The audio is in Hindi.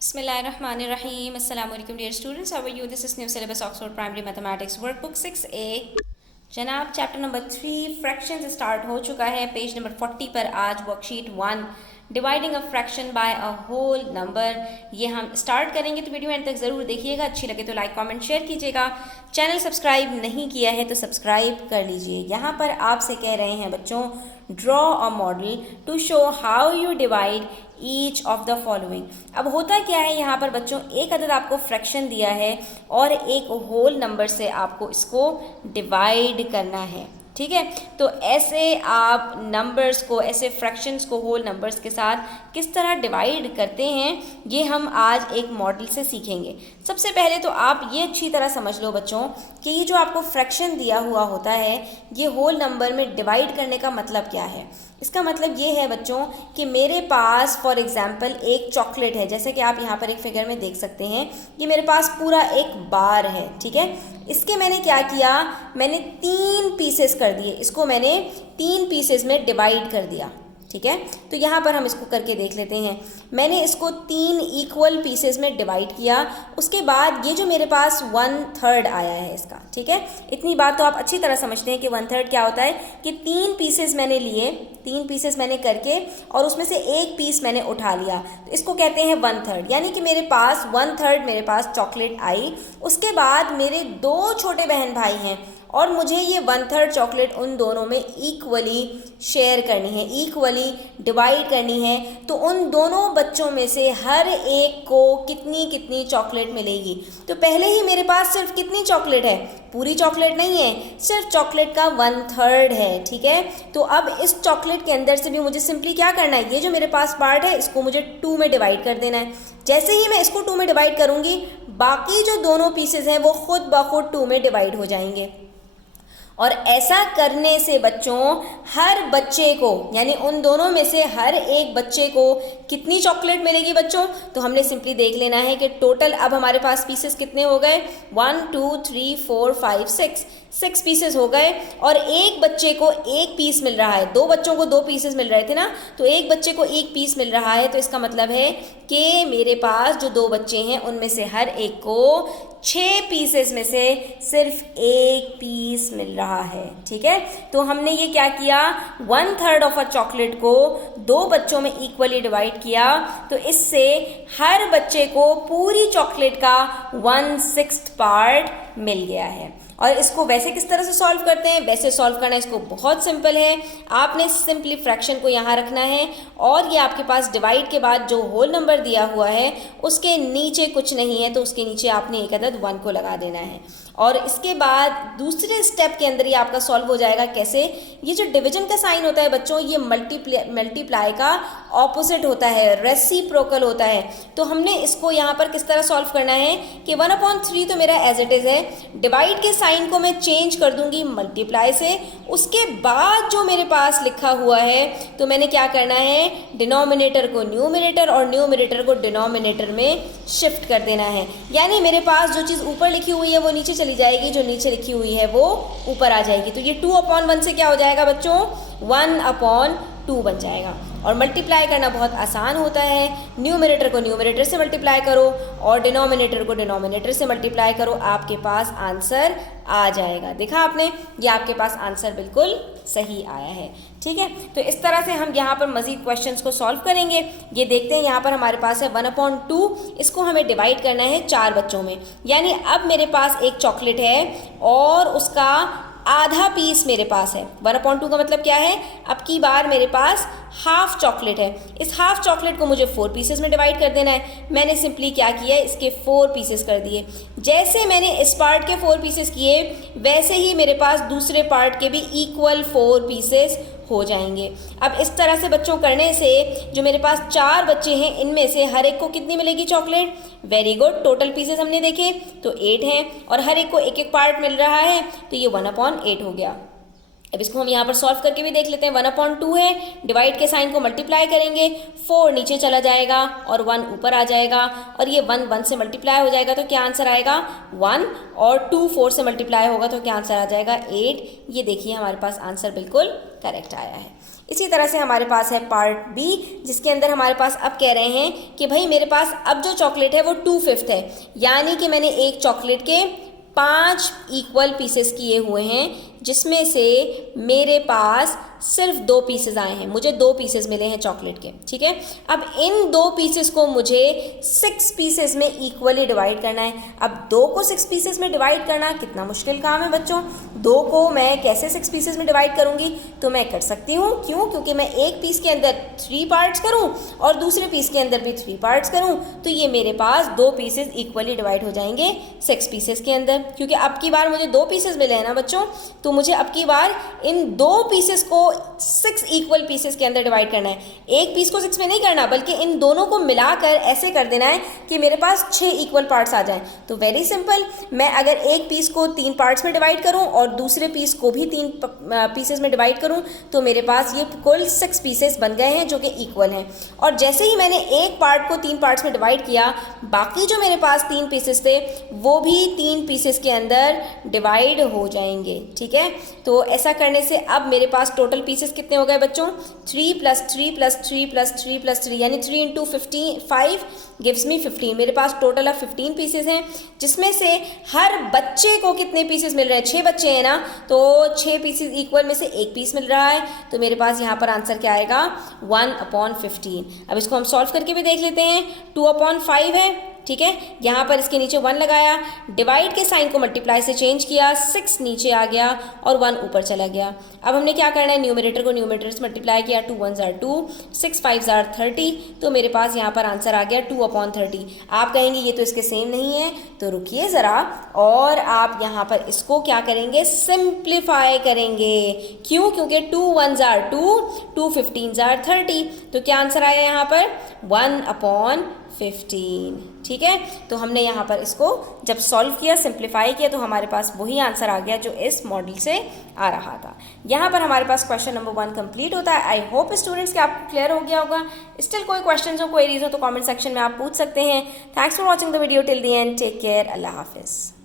Bismillahirrahmanirrahim. Assalamu alaikum dear students. How are you? This is new syllabus Oxford Primary Mathematics Workbook 6A. जनाब चैप्टर नंबर 3 फ्रैक्शंस स्टार्ट हो चुका है पेज नंबर 40 पर। आज worksheet 1 dividing a fraction by a whole number ये हम स्टार्ट करेंगे, तो वीडियो एंड तक ज़रूर देखिएगा। अच्छी लगे तो लाइक कमेंट शेयर कीजिएगा। चैनल सब्सक्राइब नहीं किया है तो सब्सक्राइब कर लीजिए। यहाँ पर आपसे कह रहे हैं बच्चों, draw a model to show how you divide each of the following. अब होता क्या है यहाँ पर बच्चों, एक अदद आपको फ्रैक्शन दिया है और एक होल नंबर से आपको इसको डिवाइड करना है, ठीक है। तो ऐसे आप नंबर्स को, ऐसे फ्रैक्शंस को होल नंबर्स के साथ किस तरह डिवाइड करते हैं, ये हम आज एक मॉडल से सीखेंगे। सबसे पहले तो आप ये अच्छी तरह समझ लो बच्चों कि ये जो आपको फ्रैक्शन दिया हुआ होता है, ये होल नंबर में डिवाइड करने का मतलब क्या है। इसका मतलब ये है बच्चों कि मेरे पास फॉर एग्जांपल एक चॉकलेट है, जैसे कि आप यहाँ पर एक फिगर में देख सकते हैं। ये मेरे पास पूरा एक बार है, ठीक है। इसके मैंने क्या किया, मैंने 3 पीसेस कर दिए, इसको मैंने 3 पीसेस में डिवाइड कर दिया, ठीक है। तो यहाँ पर हम इसको करके देख लेते हैं। मैंने इसको 3 इक्वल पीसेस में डिवाइड किया। उसके बाद ये जो मेरे पास 1/3 आया है इसका, ठीक है। इतनी बात तो आप अच्छी तरह समझते हैं कि 1/3 क्या होता है, कि 3 पीसेस मैंने लिए, 3 पीसेस मैंने करके और उसमें से एक पीस मैंने उठा लिया, तो इसको कहते हैं 1/3। यानी कि मेरे पास 1/3 मेरे पास चॉकलेट आई। उसके बाद मेरे 2 छोटे बहन भाई हैं और मुझे ये 1/3 चॉकलेट उन दोनों में इक्वली शेयर करनी है, इक्वली डिवाइड करनी है। तो उन दोनों बच्चों में से हर एक को कितनी कितनी चॉकलेट मिलेगी। तो पहले ही मेरे पास सिर्फ कितनी चॉकलेट है, पूरी चॉकलेट नहीं है, सिर्फ चॉकलेट का 1/3 है, ठीक है। तो अब इस चॉकलेट के अंदर से भी मुझे सिंपली क्या करना है, ये जो मेरे पास पार्ट है इसको मुझे 2 में डिवाइड कर देना है। जैसे ही मैं इसको 2 में डिवाइड करूँगी, बाकी जो दोनों पीसेज हैं वो खुद ब खुद 2 में डिवाइड हो जाएंगे। और ऐसा करने से बच्चों हर बच्चे को, यानी उन दोनों में से हर एक बच्चे को कितनी चॉकलेट मिलेगी बच्चों, तो हमने सिंपली देख लेना है कि टोटल अब हमारे पास पीसेस कितने हो गए, 1 2 3 4 5 6 पीसेस हो गए। और एक बच्चे को एक पीस मिल रहा है, 2 बच्चों को 2 पीसेस मिल रहे थे ना, तो एक बच्चे को एक पीस मिल रहा है। तो इसका मतलब है कि मेरे पास जो 2 बच्चे हैं उनमें से हर एक को 6 पीसेस में से सिर्फ एक पीस मिल रहा है, ठीक है। तो हमने ये क्या किया, 1/3 ऑफ अ चॉकलेट को 2 बच्चों में इक्वली डिवाइड किया। तो इससे हर बच्चे को पूरी चॉकलेट का 1/6 पार्ट मिल गया है। और इसको वैसे किस तरह से सॉल्व करते हैं, वैसे सॉल्व करना इसको बहुत सिंपल है। आपने सिंपली फ्रैक्शन को यहाँ रखना है और ये आपके पास डिवाइड के बाद जो होल नंबर दिया हुआ है उसके नीचे कुछ नहीं है, तो उसके नीचे आपने एक अदद 1 को लगा देना है। और इसके बाद दूसरे स्टेप के अंदर ये आपका सॉल्व हो जाएगा। कैसे, ये जो डिवीजन का साइन होता है बच्चों, ये मल्टीप्लाई का ऑपोजिट होता है, रेसिप्रोकल होता है। तो हमने इसको यहाँ पर किस तरह सॉल्व करना है कि 1/3 तो मेरा एज इट इज़ है, डिवाइड के साइन को मैं चेंज कर दूंगी मल्टीप्लाई से। उसके बाद जो मेरे पास लिखा हुआ है, तो मैंने क्या करना है, डिनोमिनेटर को न्यूमिनेटर और न्यूमिनेटर को डिनोमिनेटर में शिफ्ट कर देना है। यानी मेरे पास जो चीज़ ऊपर लिखी हुई है वो नीचे चली जाएगी, जो नीचे लिखी हुई है वो ऊपर आ जाएगी। तो ये 2/1 से क्या हो जाएगा बच्चों, 1/2 बन जाएगा। और मल्टीप्लाई करना बहुत आसान होता है, न्यूमिनेटर को न्यूमिनेटर से मल्टीप्लाई करो और डिनोमिनेटर को डिनोमिनेटर से मल्टीप्लाई करो, आपके पास आंसर आ जाएगा। देखा आपने, ये आपके पास आंसर बिल्कुल सही आया है, ठीक है। तो इस तरह से हम यहाँ पर मज़ीद क्वेश्चंस को सॉल्व करेंगे। ये देखते हैं, यहाँ पर हमारे पास है 1/2, इसको हमें डिवाइड करना है 4 बच्चों में। यानी अब मेरे पास एक चॉकलेट है और उसका आधा पीस मेरे पास है। 1/2 का मतलब क्या है, अब की बार मेरे पास हाफ चॉकलेट है। इस हाफ चॉकलेट को मुझे 4 पीसेस में डिवाइड कर देना है। मैंने सिंपली क्या किया, इसके 4 पीसेस कर दिए। जैसे मैंने इस पार्ट के 4 पीसेस किए, वैसे ही मेरे पास दूसरे पार्ट के भी इक्वल 4 पीसेस हो जाएंगे। अब इस तरह से बच्चों करने से जो मेरे पास 4 बच्चे हैं, इनमें से हर एक को कितनी मिलेगी chocolate, very good. Total pieces हमने देखे तो 8 हैं और हर एक को एक एक पार्ट मिल रहा है, तो ये 1/8 हो गया। अब इसको हम यहाँ पर सॉल्व करके भी देख लेते हैं। 1/2 है, डिवाइड के साइन को मल्टीप्लाई करेंगे, 4 नीचे चला जाएगा और 1 ऊपर आ जाएगा और ये 1 से मल्टीप्लाई हो जाएगा, तो क्या आंसर आएगा 1। और 2 4 से मल्टीप्लाई होगा तो क्या आंसर आ जाएगा 8। ये देखिए हमारे पास आंसर बिल्कुल करेक्ट आया है। इसी तरह से हमारे पास है पार्ट बी, जिसके अंदर हमारे पास अब कह रहे हैं कि भाई मेरे पास अब जो चॉकलेट है वो 2/5 है, यानी कि मैंने एक चॉकलेट के 5 इक्वल पीसेस किए हुए हैं, जिसमें से मेरे पास सिर्फ 2 पीसेस आए हैं, मुझे 2 पीसेस मिले हैं चॉकलेट के, ठीक है। अब इन 2 पीसेस को मुझे 6 पीसेस में इक्वली डिवाइड करना है। अब 2 को 6 पीसेस में डिवाइड करना कितना मुश्किल काम है बच्चों। 2 को मैं कैसे 6 पीसेस में डिवाइड करूंगी, तो मैं कर सकती हूँ, क्यों, क्योंकि मैं एक पीस के अंदर 3 पार्ट्स करूँ और दूसरे पीस के अंदर भी 3 पार्ट्स करूँ, तो ये मेरे पास 2 पीसेस इक्वली डिवाइड हो जाएंगे 6 पीसेस के अंदर। क्योंकि अब की बार मुझे 2 पीसेस मिले हैं ना बच्चों, तो मुझे अब की बार इन 2 पीसेस को 6 इक्वल पीसेस के अंदर डिवाइड करना है। एक पीस को 6 में नहीं करना, बल्कि इन दोनों को मिलाकर ऐसे कर देना है कि मेरे पास 6 इक्वल पार्ट्स आ जाएं। तो वेरी सिंपल, मैं अगर एक पीस को 3 पार्ट्स में डिवाइड करूं और दूसरे पीस को भी 3 पीसेस में डिवाइड करूं, तो मेरे पास ये कुल 6 पीसेस बन गए हैं जो कि इक्वल हैं। और जैसे ही मैंने एक पार्ट को 3 पार्ट्स में डिवाइड किया, बाकी जो मेरे पास 3 पीसेस थे वो भी 3 पीसेस के अंदर डिवाइड हो जाएंगे, ठीक है। तो ऐसा करने से अब मेरे पास टोटल पीसेस कितने हो गए बच्चों, 3 + 3 + 3 + 3 + 3, यानी 3 × 5 गिव्स मी 15। मेरे पास टोटल अब 15 पीसेस हैं, जिसमें से हर बच्चे को कितने पीसेस मिल रहे हैं, 6 बच्चे हैं ना, तो 6 पीसेस इक्वल में से एक पीस मिल रहा है। तो मेरे पास यहाँ पर आंसर क्या आएगा, 1/15। अब इसको हम सॉल्व करके भी देख लेते हैं। 2/5 है, ठीक है, यहाँ पर इसके नीचे 1 लगाया, डिवाइड के साइन को मल्टीप्लाई से चेंज किया, 6 नीचे आ गया और 1 ऊपर चला गया। अब हमने क्या करना है, न्यूमरेटर को न्यूमरेटर से मल्टीप्लाई किया, 2 1s are 2, 6 5s are 30, तो मेरे पास यहाँ पर आंसर आ गया 2/30। आप कहेंगे ये तो इसके सेम नहीं है, तो रुकिए ज़रा, और आप यहाँ पर इसको क्या करेंगे, सिंप्लीफाई करेंगे। क्यों, क्योंकि 2 1s are 2, 2 15s are 30, तो क्या आंसर आया यहाँ पर, 1/15, ठीक है। तो हमने यहाँ पर इसको जब सॉल्व किया, सिंप्लीफाई किया, तो हमारे पास वही आंसर आ गया जो इस मॉडल से आ रहा था। यहाँ पर हमारे पास क्वेश्चन नंबर 1 कंप्लीट होता है। आई होप स्टूडेंट्स कि आपको क्लियर हो गया होगा। स्टिल कोई क्वेश्चन हो, क्वेरीज हो, तो कमेंट सेक्शन में आप पूछ सकते हैं। Thanks for watching the video till the end. Take care, अल्लाह हाफिज़।